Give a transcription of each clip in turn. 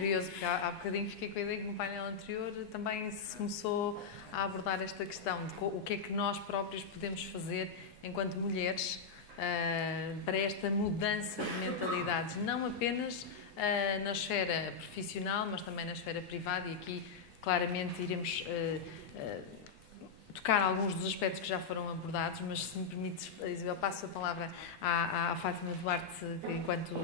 curioso, porque há bocadinho fiquei com a ideia que no painel anterior também se começou a abordar esta questão de o que é que nós próprios podemos fazer enquanto mulheres para esta mudança de mentalidades, não apenas na esfera profissional, mas também na esfera privada, e aqui claramente iremos tocar alguns dos aspectos que já foram abordados, mas se me permites, Isabel, passo a palavra à Fátima Duarte, que enquanto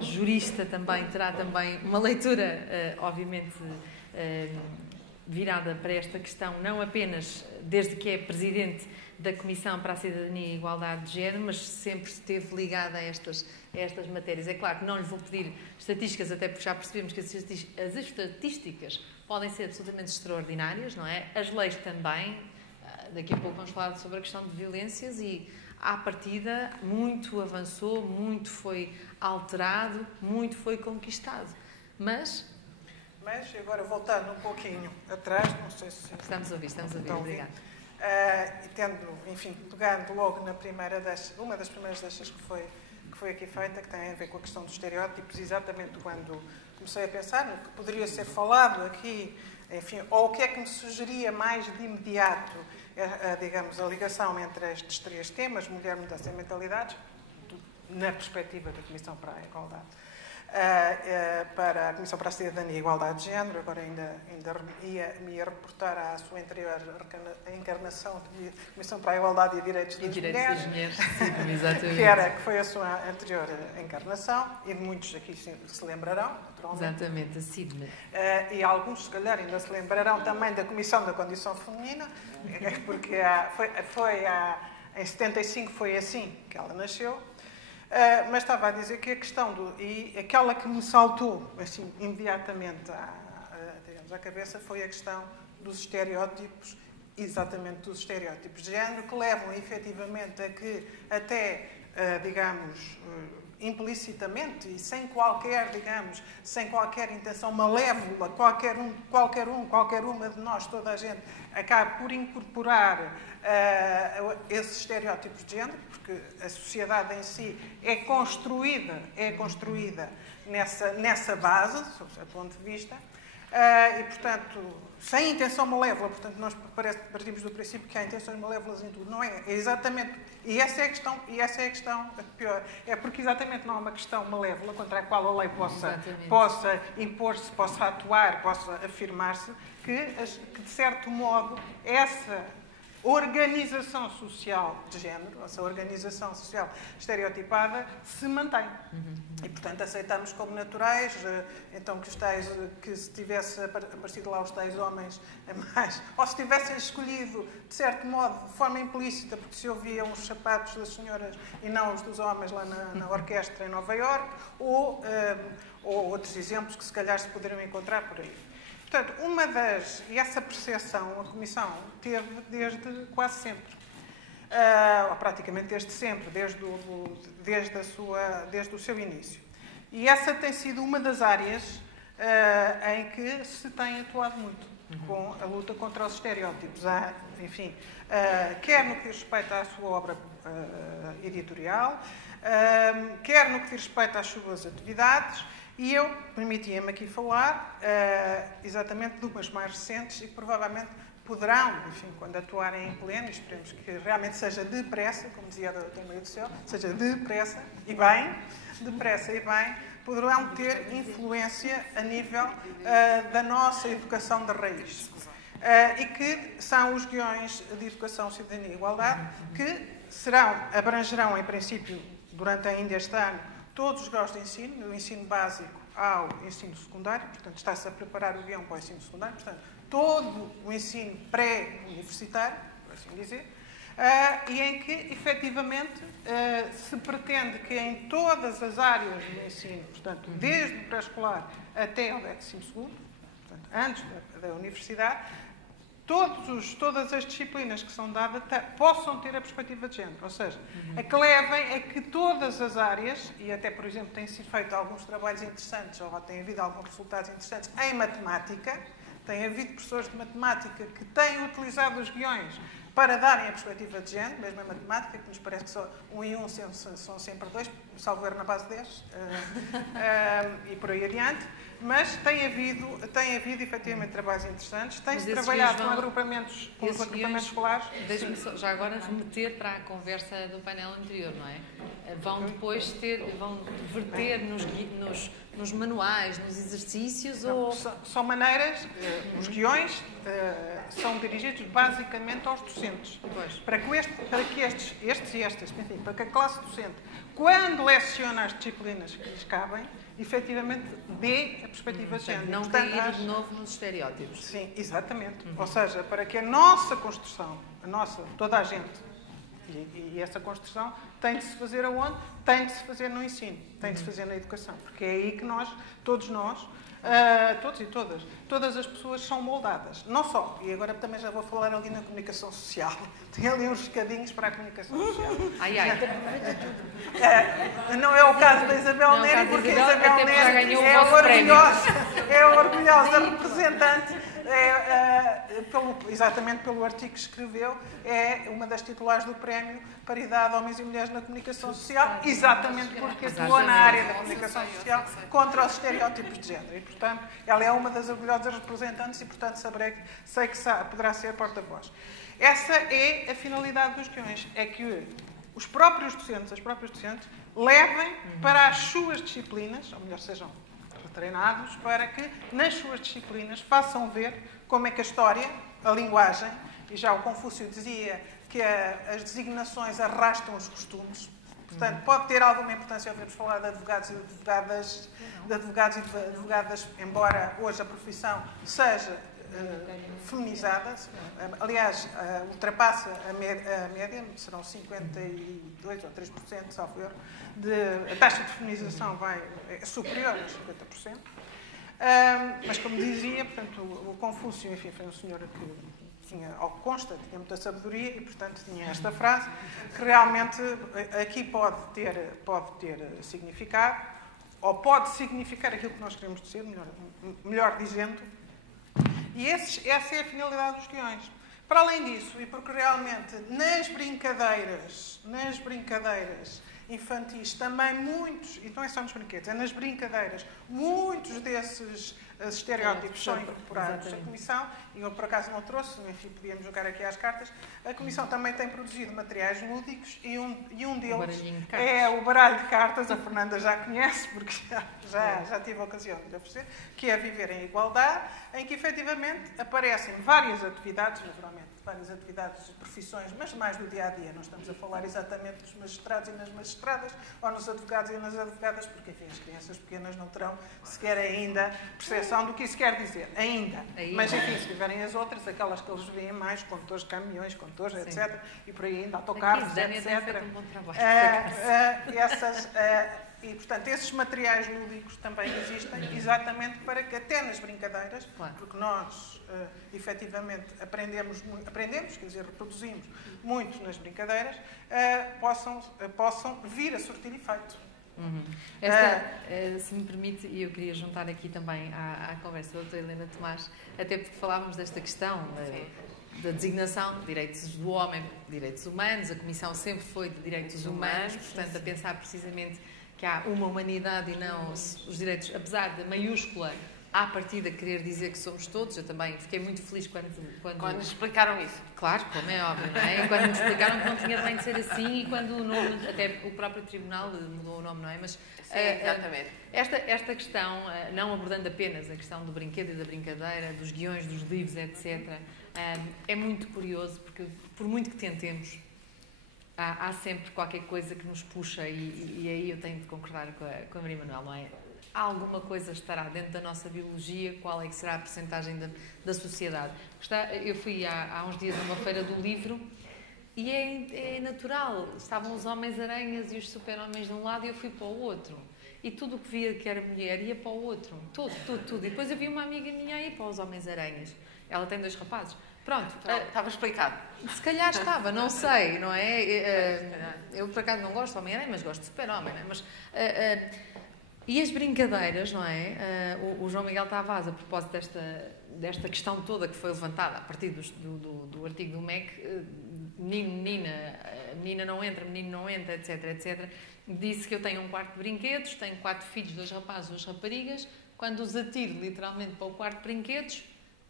jurista também terá também uma leitura, obviamente, virada para esta questão, não apenas desde que é Presidente da Comissão para a Cidadania e Igualdade de Género, mas sempre esteve ligada a estas matérias. É claro que não lhe vou pedir estatísticas, até porque já percebemos que as estatísticas podem ser absolutamente extraordinárias, não é? As leis também. Daqui a pouco vamos falar sobre a questão de violências e, à partida, muito avançou, muito foi alterado, muito foi conquistado. Mas agora, voltando um pouquinho atrás, não sei se... Estamos a ouvir, obrigada. E tendo, enfim, pegando logo na uma das primeiras deixas que foi aqui feita, que tem a ver com a questão dos estereótipos, exatamente quando comecei a pensar no que poderia ser falado aqui, enfim, ou o que é que me sugeria mais de imediato, digamos, a ligação entre estes três temas, mulher, mudança e mentalidades, na perspectiva da Comissão para a Igualdade. Para a Comissão para a Cidadania e Igualdade de Género, agora ainda me ia reportar à sua anterior encarnação de Comissão para a Igualdade e Direitos das Mulheres, sim, exatamente. que foi a sua anterior encarnação, e muitos aqui se lembrarão, naturalmente. Exatamente, a Sidney. E alguns, se calhar, ainda se lembrarão também da Comissão da Condição Feminina, porque em 75 foi assim que ela nasceu. Mas estava a dizer que a questão e aquela que me saltou assim, imediatamente à cabeça foi a questão dos estereótipos, exatamente dos estereótipos de género, que levam efetivamente a que até, digamos, implicitamente e sem qualquer intenção malévola, qualquer uma de nós, toda a gente, acaba por incorporar esses estereótipos de género, porque a sociedade em si é construída nessa base, sob esse ponto de vista, e, portanto, sem intenção malévola, portanto, nós partimos do princípio que há intenções malévolas em tudo. Não é? É exatamente, e essa é a questão pior. É porque exatamente não há uma questão malévola contra a qual a lei possa impor-se, possa atuar, possa afirmar-se, que, de certo modo, essa organização social de género, essa organização social estereotipada, se mantém. E, portanto, aceitamos como naturais, então, que se tivesse aparecido lá os tais homens mais, ou se tivessem escolhido, de certo modo, de forma implícita, porque se ouviam os sapatos das senhoras e não os dos homens lá na orquestra em Nova Iorque, ou outros exemplos que, se calhar, se poderiam encontrar por aí. Portanto, e essa percepção a Comissão teve desde quase sempre, ou praticamente desde sempre, desde o seu início. E essa tem sido uma das áreas em que se tem atuado muito, com a luta contra os estereótipos. Enfim, quer no que diz respeito à sua obra editorial, quer no que diz respeito às suas atividades. E eu permitia-me aqui falar exatamente de umas mais recentes e que provavelmente poderão, enfim, quando atuarem em pleno, esperemos que realmente seja depressa, como dizia a Dra. Maria do Céu, seja depressa e bem, poderão ter influência a nível da nossa educação de raiz. E que são os guiões de Educação, Cidadania e Igualdade, que abrangerão, em princípio, durante ainda este ano, todos os graus de ensino, do ensino básico ao ensino secundário, portanto, está-se a preparar o guião para o ensino secundário, portanto, todo o ensino pré-universitário, por assim dizer, e em que, efetivamente, se pretende que em todas as áreas do ensino, portanto, desde o pré-escolar até ao 12º, portanto, antes da universidade, todas as disciplinas que são dadas possam ter a perspectiva de género. Ou seja, a que levem a que todas as áreas, e até, por exemplo, têm sido feitos alguns trabalhos interessantes, ou tem havido alguns resultados interessantes em matemática, tem havido professores de matemática que têm utilizado os guiões para darem a perspectiva de género, mesmo em matemática, que nos parece que só 1 e 1 são sempre 2, salvo erro na base 10, e por aí adiante. mas tem havido efetivamente trabalhos interessantes, tem-se trabalhado com agrupamentos escolares. Deixe-me já agora remeter para a conversa do painel anterior, não é? Vão depois vão verter nos manuais, nos exercícios ou... São maneiras, os guiões são dirigidos basicamente aos docentes. Para que estes e estas, enfim, para que a classe docente, quando leciona as disciplinas que lhes cabem, efetivamente dê a perspectiva de género. Não cair de novo nos estereótipos. Sim, exatamente. Ou seja, para que a nossa construção, toda a gente, e essa construção tem de se fazer aonde? Tem de se fazer no ensino, tem de se fazer na educação, porque é aí que todos e todas as pessoas são moldadas. Não só, e agora também já vou falar ali na comunicação social. Tem ali uns recadinhos para a comunicação social. Não é o caso da Isabel Neri, porque a Isabel Neri é a orgulhosa representante, exatamente pelo artigo que escreveu, é uma das titulares do prémio Paridade Homens e Mulheres na Comunicação Social, exatamente porque atuou na área da comunicação social contra os estereótipos de género. E, portanto, ela é uma das orgulhosas representantes e, portanto, sei que poderá ser porta-voz. Essa é a finalidade dos guiões, é que os próprios docentes, as próprias docentes, levem para as suas disciplinas, ou melhor, sejam treinados, para que nas suas disciplinas façam ver como é que a história, a linguagem, e já o Confúcio dizia que as designações arrastam os costumes. Portanto, pode ter alguma importância ouvirmos falar de advogados e advogadas, embora hoje a profissão seja feminizada. Aliás, ultrapassa a média, serão 52 ou 3%, salvo erro, a taxa de feminização é superior a 50%. Mas, como dizia, portanto, o Confúcio, enfim, foi um senhor que tinha, ao que consta, tinha muita sabedoria e, portanto, tinha esta frase, que realmente aqui pode ter significado, ou pode significar aquilo que nós queremos dizer, melhor dizendo, e essa é a finalidade dos guiões. Para além disso, e porque realmente nas brincadeiras infantis também muitos, e não é só nos brinquedos, é nas brincadeiras, muitos desses estereótipos são incorporados. A Comissão, e eu por acaso não trouxe, enfim, podíamos jogar aqui às cartas, a Comissão também tem produzido materiais lúdicos e um deles é o baralho de cartas, a Fernanda já conhece, porque já tive a ocasião de lhe oferecer, que é Viver em Igualdade, em que efetivamente aparecem várias atividades, naturalmente, várias atividades de profissões, mas mais do dia-a-dia. Não estamos a falar exatamente dos magistrados e nas magistradas, ou nos advogados e nas advogadas, porque, enfim, as crianças pequenas não terão sequer ainda percepção do que isso quer dizer. Ainda. Mas, enfim, se tiverem as outras, aquelas que eles veem mais, condutores de caminhões, condutores, etc., e por aí ainda, autocarros, etc. E, portanto, esses materiais lúdicos também existem exatamente para que até nas brincadeiras, porque nós, efetivamente, aprendemos, quer dizer, reproduzimos muito nas brincadeiras, possam vir a surtir efeito. Se me permite, e eu queria juntar aqui também à conversa da doutora Helena Tomás, até porque falávamos desta questão da designação de direitos do homem, direitos humanos, a Comissão sempre foi de direitos humanos, portanto, a pensar precisamente que há uma humanidade e não os direitos, apesar da maiúscula, à partida querer dizer que somos todos. Eu também fiquei muito feliz quando explicaram isso. Claro, como é óbvio, não é? E quando nos explicaram que não tinha bem de ser assim e quando o nome, até o próprio Tribunal mudou o nome, não é? Mas, sim, exatamente. Esta questão, não abordando apenas a questão do brinquedo e da brincadeira, dos guiões, dos livros, etc., é muito curioso, porque por muito que tentemos, há sempre qualquer coisa que nos puxa e aí eu tenho de concordar com a Maria Manuel, não é? Alguma coisa estará dentro da nossa biologia, qual é que será a percentagem da sociedade. Eu fui há uns dias a uma feira do livro e é natural. Estavam os Homens-Aranhas e os Super-Homens de um lado e eu fui para o outro. E tudo o que via que era mulher ia para o outro. Tudo. E depois eu vi uma amiga minha aí para os Homens-Aranhas. Ela tem 2 rapazes. Pronto. Então, estava explicado. Se calhar estava, não sei, não é? Eu, por acaso, não gosto de Homem-Aranha, mas gosto de Super-Homem, não é? Mas... E as brincadeiras, não é? O João Miguel Tavares, a propósito desta questão toda que foi levantada a partir do artigo do MEC, menina não entra, menino não entra, etc, disse que eu tenho um quarto de brinquedos, tenho 4 filhos, 2 rapazes, 2 raparigas, quando os atiro literalmente para o quarto de brinquedos,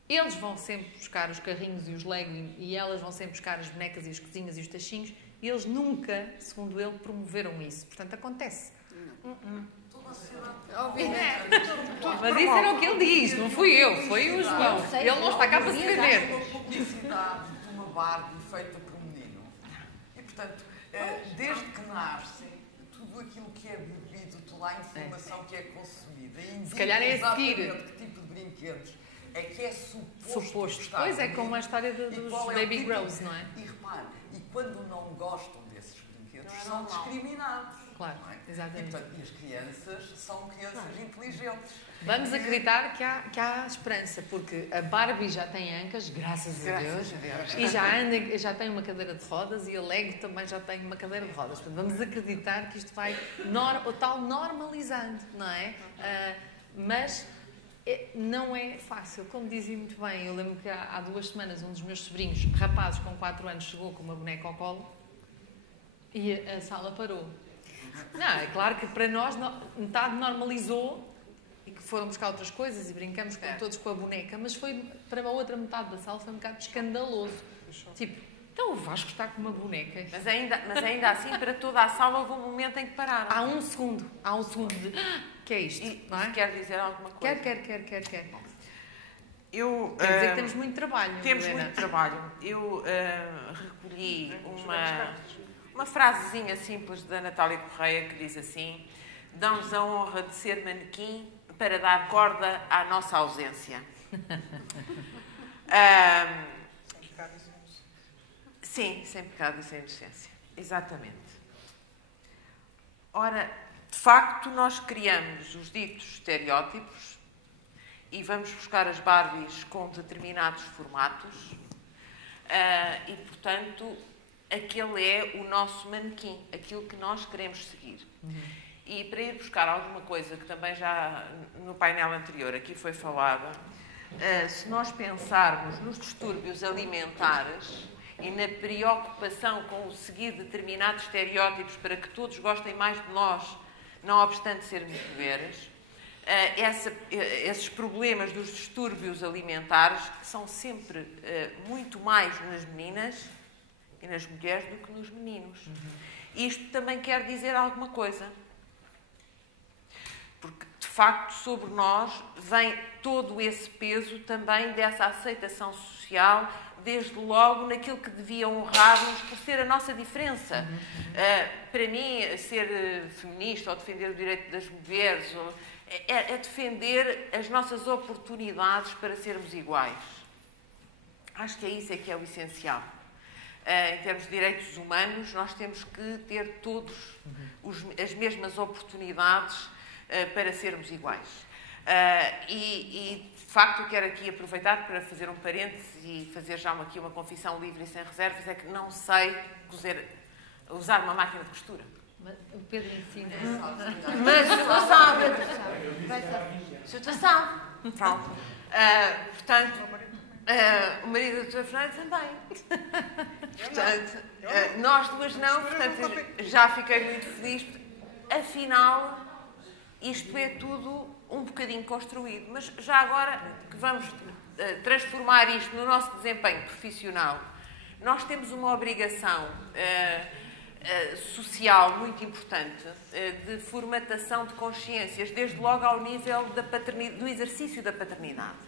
eles vão sempre buscar os carrinhos e os Lego e elas vão sempre buscar as bonecas e as cozinhas e os tachinhos e eles nunca, segundo ele, promoveram isso. Portanto, acontece. Mas isso era o que ele diz, não fui eu, foi o João. Ele não está cá para se defender. Uma publicidade de uma Barbie feita por um menino. E, portanto, desde que nasce, tudo aquilo que é bebido, toda a informação que é consumida, se calhar é a seguir. Que tipo de brinquedos é que é suposto. Pois é, como a história dos Baby Grows, não é? E repare, e quando não gostam desses brinquedos, são discriminados. Claro, exatamente. E as crianças são crianças inteligentes. Vamos acreditar que há esperança, porque a Barbie já tem ancas, graças a Deus, e já tem uma cadeira de rodas, e a Lego também já tem uma cadeira de rodas. Portanto, vamos acreditar que isto vai o tal normalizando, não é? Mas não é fácil, como dizia muito bem. Eu lembro que há 2 semanas um dos meus sobrinhos, rapazes com 4 anos, chegou com uma boneca ao colo e a sala parou. Não, é claro que para nós metade normalizou e que foram buscar outras coisas e brincamos todos com a boneca, mas foi para a outra metade da sala foi um bocado escandaloso. Tipo, então o Vasco está com uma boneca. Mas ainda assim, para toda a sala houve um momento em que pararam. Há um segundo de que é isto, não é? Quer dizer alguma coisa? Quer. Eu, Quer dizer que temos muito trabalho. Temos Helena. muito trabalho. Eu recolhi uma frasezinha simples da Natália Correia que diz assim: dão-nos a honra de ser manequim para dar corda à nossa ausência. Sim, sem pecado e sem inocência. Exatamente. Ora, de facto, nós criamos os ditos estereótipos e vamos buscar as Barbies com determinados formatos e, portanto, aquele é o nosso manequim, aquilo que nós queremos seguir. E para ir buscar alguma coisa que também já no painel anterior aqui foi falada, se nós pensarmos nos distúrbios alimentares e na preocupação com o seguir determinados estereótipos para que todos gostem mais de nós, não obstante sermos mulheres, esses problemas dos distúrbios alimentares são sempre muito mais nas meninas e nas mulheres do que nos meninos. Isto também quer dizer alguma coisa. Porque, de facto, sobre nós vem todo esse peso também dessa aceitação social, desde logo naquilo que devia honrar-nos por ser a nossa diferença. Para mim, ser feminista ou defender o direito das mulheres é defender as nossas oportunidades para sermos iguais. Acho que é isso que é o essencial. Em termos de direitos humanos, nós temos que ter todos as mesmas oportunidades para sermos iguais. De facto, eu quero aqui aproveitar para fazer um parênteses e fazer já aqui uma confissão livre e sem reservas, é que não sei usar uma máquina de costura. O Pedro ensina. Mas o senhor sabe. O senhor sabe. Pronto. Portanto, o marido da doutora Fernanda também. Portanto, nós duas não, portanto, já fiquei muito feliz. Afinal, isto é tudo um bocadinho construído. Mas já agora que vamos transformar isto no nosso desempenho profissional, nós temos uma obrigação social muito importante de formatação de consciências, desde logo ao nível do exercício da paternidade.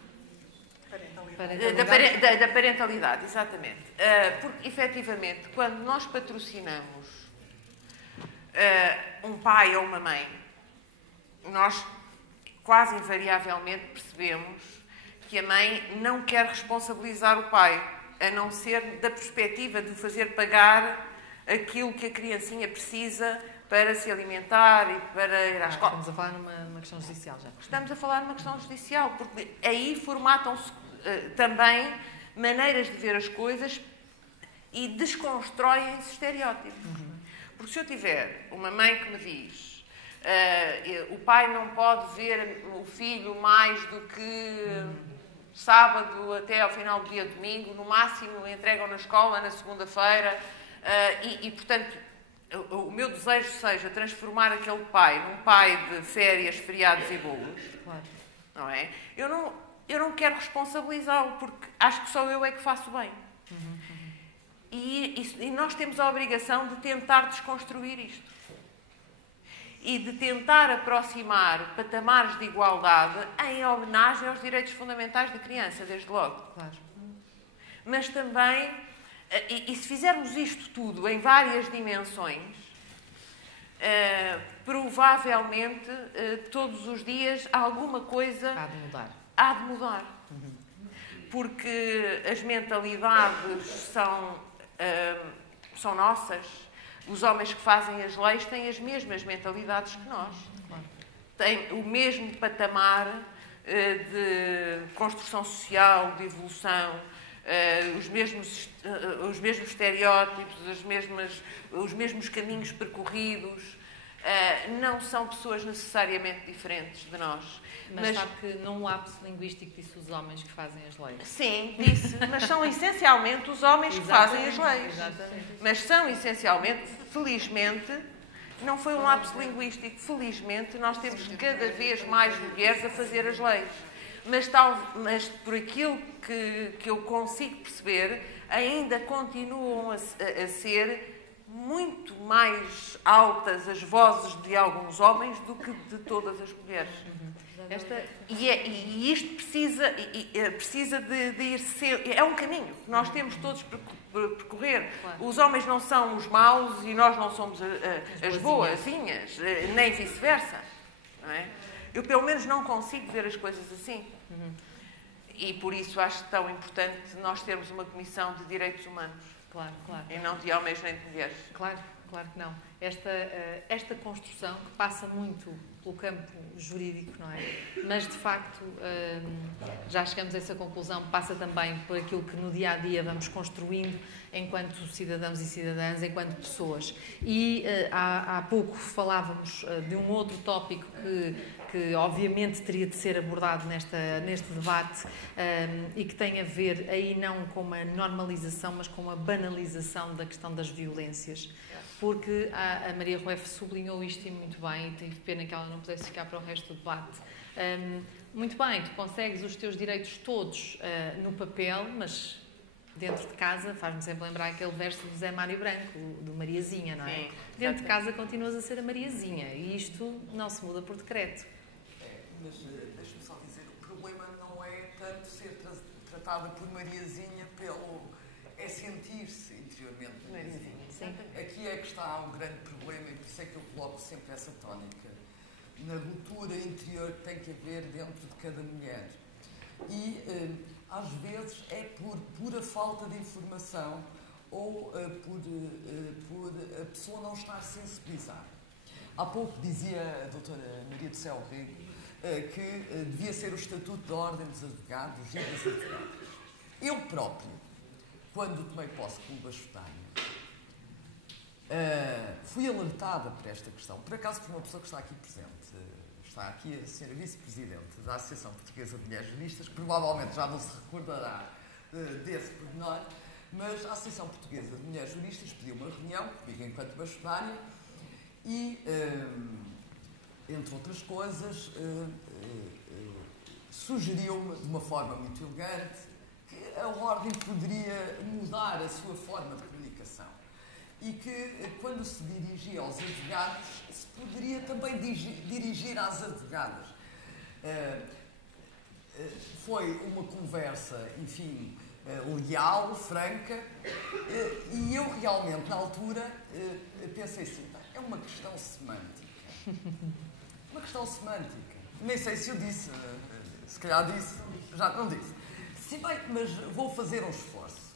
Da parentalidade, exatamente. Porque, efetivamente, quando nós patrocinamos um pai ou uma mãe, nós quase invariavelmente percebemos que a mãe não quer responsabilizar o pai, a não ser da perspectiva de fazer pagar aquilo que a criancinha precisa para se alimentar e para ir à escola. Estamos a falar numa questão judicial já. Estamos a falar numa questão judicial, porque aí formatam-se também maneiras de ver as coisas e desconstroem-se estereótipos. Porque se eu tiver uma mãe que me diz o pai não pode ver o filho mais do que sábado até ao final do dia de domingo, no máximo entregam na escola na segunda-feira, portanto, o meu desejo seja transformar aquele pai num pai de férias, feriados e bolos. Claro. não é? Eu não quero responsabilizá-lo, porque acho que só eu é que faço bem. E nós temos a obrigação de tentar desconstruir isto. E de tentar aproximar patamares de igualdade em homenagem aos direitos fundamentais da criança, desde logo. Claro. Mas também, e se fizermos isto tudo em várias dimensões, provavelmente todos os dias alguma coisa há de mudar. Porque as mentalidades são nossas. Os homens que fazem as leis têm as mesmas mentalidades que nós. Têm o mesmo patamar de construção social, de evolução, os mesmos estereótipos, os mesmos caminhos percorridos. Não são pessoas necessariamente diferentes de nós. Mas sabe que num lapso linguístico disse os homens que fazem as leis. Sim, disse. Mas são essencialmente os homens que fazem as leis. Exatamente. Mas são essencialmente, felizmente, não foi um lapso linguístico, felizmente nós temos cada vez mais mulheres a fazer as leis. Mas por aquilo que eu consigo perceber, ainda continuam a ser muito mais altas as vozes de alguns homens do que de todas as mulheres. E isto precisa de ir ser... É um caminho que nós temos todos por percorrer. Claro. Os homens não são os maus e nós não somos as boazinhas, nem vice-versa. Não é? Eu, pelo menos, não consigo ver as coisas assim. E, por isso, acho tão importante nós termos uma comissão de direitos humanos. Claro. E não de homens nem de mulheres. Claro que não. Esta construção que passa muito pelo campo jurídico, não é? Mas, de facto, já chegamos a essa conclusão, passa também por aquilo que no dia-a-dia vamos construindo enquanto cidadãos e cidadãs, enquanto pessoas. E há pouco falávamos de um outro tópico que obviamente teria de ser abordado neste debate e que tem a ver aí não com uma normalização, mas com uma banalização da questão das violências. Porque a Maria Rueff sublinhou isto e muito bem, e tive pena que ela não pudesse ficar para o resto do debate. Muito bem, tu consegues os teus direitos todos no papel, mas dentro de casa, faz-me sempre lembrar aquele verso do Zé Mário Branco, do Mariazinha, não é? Sim, dentro de casa continuas a ser a Mariazinha e isto não se muda por decreto. Mas deixa-me só dizer, o problema não é tanto ser tratada por Mariazinha é sentir-se interiormente Mariazinha. Sim. Aqui é que está um grande problema e por isso é que eu coloco sempre essa tónica. Na ruptura interior que tem que haver dentro de cada mulher. E às vezes é por pura falta de informação ou por a pessoa não estar sensibilizada. Há pouco dizia a doutora Maria do Céu Rego que devia ser o Estatuto da Ordem dos Advogados e das Advogadas. Eu próprio, quando tomei posse como bastonária, fui alertada por esta questão, por acaso por uma pessoa que está aqui presente. Está aqui a senhora vice-presidente da Associação Portuguesa de Mulheres Juristas, que provavelmente já não se recordará desse pormenor, mas a Associação Portuguesa de Mulheres Juristas pediu uma reunião comigo enquanto bastonária e, entre outras coisas, sugeriu-me, de uma forma muito elegante, que a Ordem poderia mudar a sua forma de comunicação e que, quando se dirigia aos advogados, se poderia também dirigir às advogadas. Foi uma conversa, enfim, leal, franca, e eu realmente, na altura, pensei assim, é uma questão semântica. Uma questão semântica. Nem sei se eu disse, se calhar disse, já não disse. Sim, bem, mas vou fazer um esforço.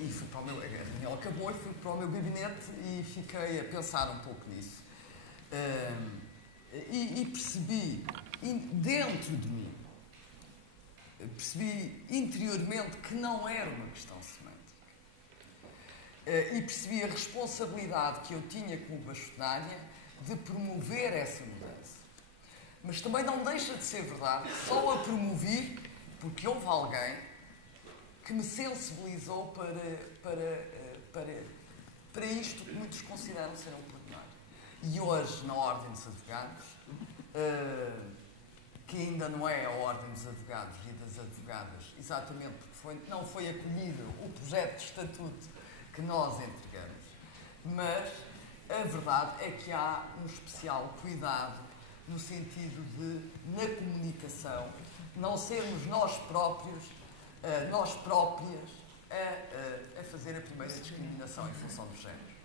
E fui para o meu, a reunião acabou e fui para o meu gabinete e fiquei a pensar um pouco nisso. E percebi, dentro de mim, percebi interiormente que não era uma questão semântica. E percebi a responsabilidade que eu tinha como bastonária de promover essa mudança. Mas também não deixa de ser verdade que só a promovi porque houve alguém que me sensibilizou para isto que muitos consideram ser um pormenor. E hoje, na Ordem dos Advogados, que ainda não é a Ordem dos Advogados e das Advogadas, exatamente porque não foi acolhido o projeto de estatuto que nós entregamos, mas a verdade é que há um especial cuidado no sentido de, na comunicação, não sermos nós próprias, a fazer a primeira discriminação em função do género.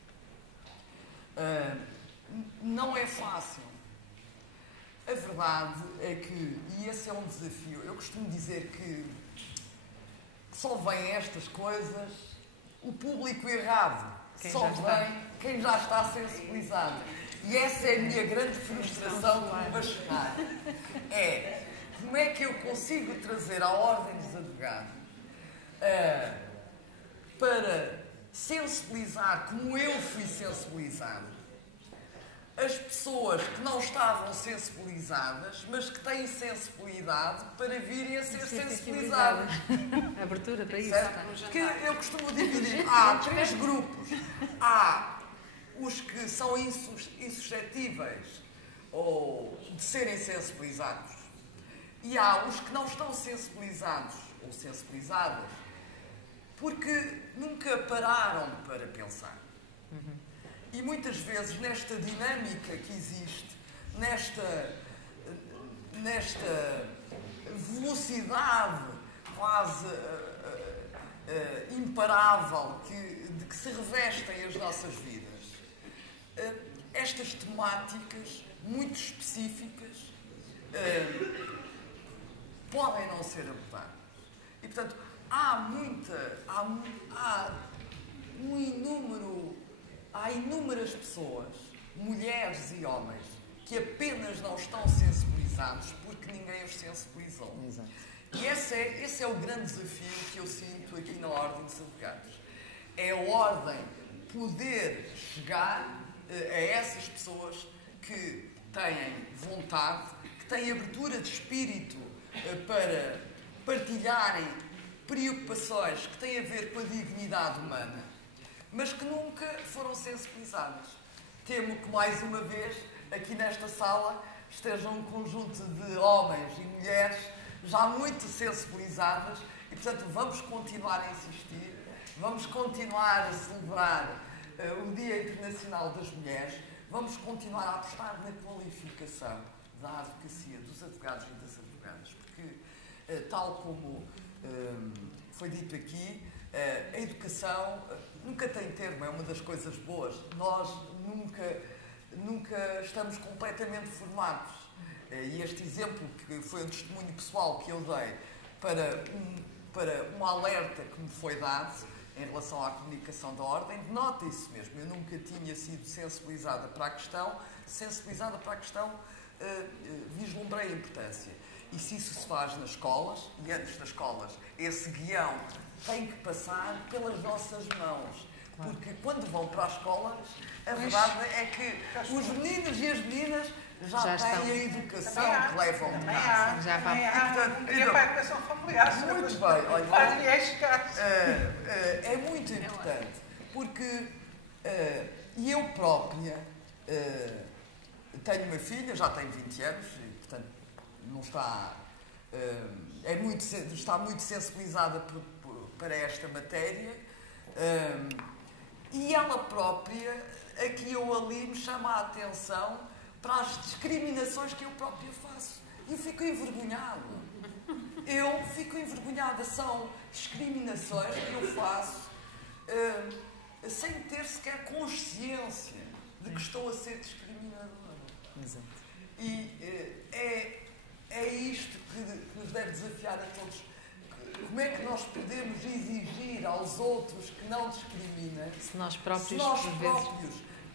Não é fácil. A verdade é que, e esse é um desafio, eu costumo dizer que só vêm estas coisas o público errado, só vem quem já está sensibilizado. E essa é a minha grande frustração como bastonário. É, como é que eu consigo trazer à Ordem dos Advogados para sensibilizar, como eu fui sensibilizado, as pessoas que não estavam sensibilizadas, mas que têm sensibilidade para virem a ser sensibilizadas. Abertura para isso. Porque eu costumo dividir. Há 3 grupos. Há os que são insuscetíveis ou de serem sensibilizados. E há os que não estão sensibilizados ou sensibilizadas porque nunca pararam para pensar. E muitas vezes nesta dinâmica que existe, nesta velocidade quase imparável de que se revestem as nossas vidas, estas temáticas muito específicas podem não ser abordadas. E, portanto, há inúmeras pessoas, mulheres e homens, que apenas não estão sensibilizados porque ninguém os sensibilizou. Exato. E esse é o grande desafio que eu sinto aqui na Ordem dos Advogados. É a Ordem poder chegar a essas pessoas que têm vontade, que têm abertura de espírito para partilharem preocupações que têm a ver com a dignidade humana, mas que nunca foram sensibilizadas. Temo que, mais uma vez, aqui nesta sala, esteja um conjunto de homens e mulheres já muito sensibilizadas e, portanto, vamos continuar a insistir, vamos continuar a celebrar o Dia Internacional das Mulheres, vamos continuar a apostar na qualificação da advocacia dos advogados e das advogadas, porque, tal como foi dito aqui, a educação nunca tem termo, é uma das coisas boas. Nós nunca estamos completamente formados. E este exemplo, que foi um testemunho pessoal que eu dei para um alerta que me foi dado em relação à comunicação da Ordem, denota isso mesmo. Eu nunca tinha sido sensibilizada para a questão, vislumbrei a importância. E se isso se faz nas escolas, e antes das escolas, esse guião tem que passar pelas nossas mãos. Porque quando vão para as escolas, a verdade é que os meninos e as meninas já têm a educação que levam de casa. E para a educação familiar. Muito bem. É muito importante. Porque eu própria tenho uma filha, já tem 20 anos, e, portanto, não está... está muito sensibilizada para esta matéria. E ela própria, aqui ou ali, me chama a atenção para as discriminações que eu própria faço. E fico envergonhada. São discriminações que eu faço sem ter sequer consciência de que estou a ser discriminadora. Exato. E é isto que nos deve desafiar a todos. Como é que nós podemos exigir aos outros que não discriminem Se nós próprios,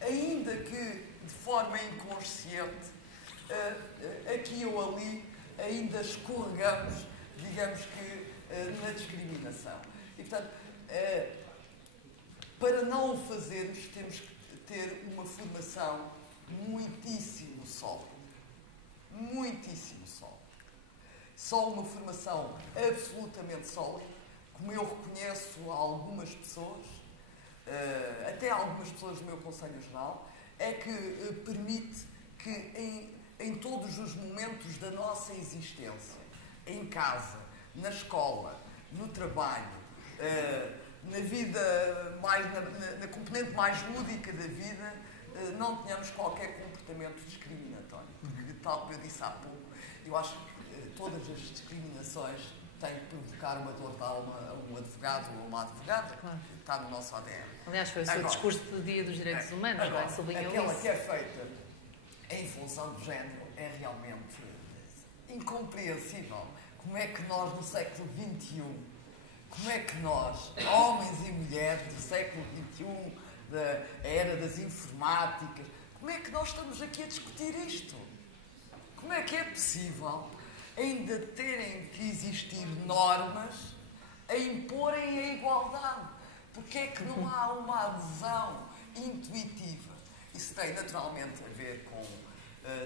ainda que de forma inconsciente, aqui ou ali, ainda escorregamos, digamos que, na discriminação. E, portanto, para não o fazermos, temos que ter uma formação muitíssimo sólida. Muitíssimo sólida. Só uma formação absolutamente sólida, como eu reconheço a algumas pessoas, até algumas pessoas do meu Conselho Geral, é que permite que em todos os momentos da nossa existência, em casa, na escola, no trabalho, na vida na componente mais lúdica da vida, não tenhamos qualquer comportamento discriminatório. Porque, tal como eu disse há pouco, eu acho que todas as discriminações têm que provocar uma dor de alma a um advogado ou a uma advogada, claro, que está no nosso ADN. Aliás, foi o seu discurso do Dia dos Direitos Humanos, agora, sublinhou aquela isso. que é feita em função do género é realmente incompreensível. Como é que nós, no século XXI, como é que nós, homens e mulheres do século XXI, da era das informáticas, como é que nós estamos aqui a discutir isto? Como é que é possível ainda terem que existir normas a imporem a igualdade? Porque é que não há uma adesão intuitiva? Isso tem naturalmente a ver com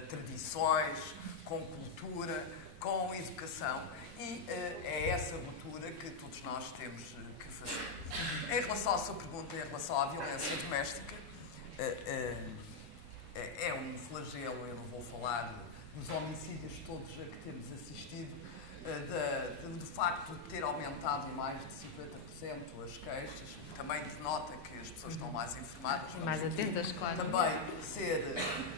tradições, com cultura, com educação, e é essa ruptura que todos nós temos que fazer. Em relação à sua pergunta, em relação à violência doméstica, é um flagelo. Eu não vou falar dos homicídios todos a que temos assistido, do facto de ter aumentado em mais de 50% as queixas. Também denota que as pessoas estão mais informadas. Mais atentas, claro. Também ser,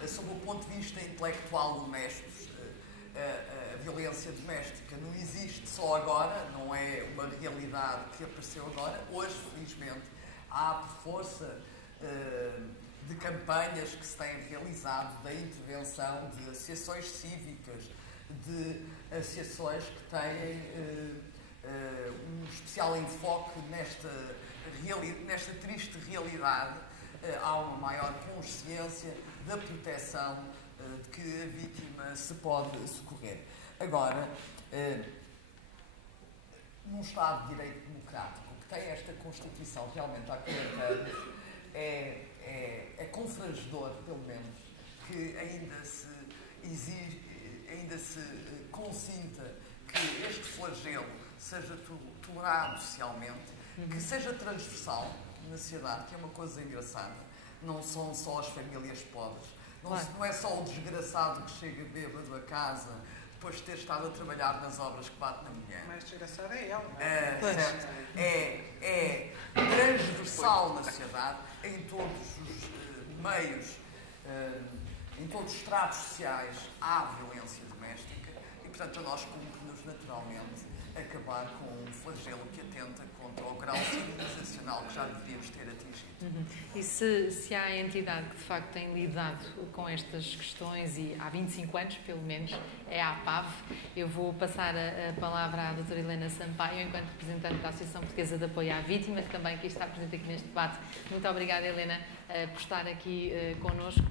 sob o ponto de vista intelectual, honestos. A violência doméstica não existe só agora, não é uma realidade que apareceu agora. Hoje, felizmente, há, por força de campanhas que se têm realizado, da intervenção de associações cívicas, de associações que têm um especial enfoque nesta triste realidade. Há uma maior consciência da proteção de que a vítima se pode socorrer. Agora, num Estado de Direito Democrático, que tem esta Constituição realmente há 40 anos, é confrangedor, pelo menos, que ainda se consinta que este flagelo seja tolerado socialmente, que seja transversal na sociedade, que é uma coisa engraçada. Não são só as famílias pobres. Não é só o desgraçado que chega bêbado a casa depois de ter estado a trabalhar nas obras que bate na mulher. Mais desgraçado é ele, não é? É transversal na sociedade, em todos os meios, em todos os estratos sociais há violência doméstica e, portanto, a nós cumpre-nos naturalmente acabar com um flagelo que atenta contra o grau civilizacional que já deveríamos ter atingido. E se há entidade que de facto tem lidado com estas questões, e há 25 anos pelo menos, é a APAV. Eu vou passar a palavra à doutora Helena Sampaio, enquanto representante da Associação Portuguesa de Apoio à Vítima, que também aqui está presente aqui neste debate. Muito obrigada, Helena, por estar aqui connosco.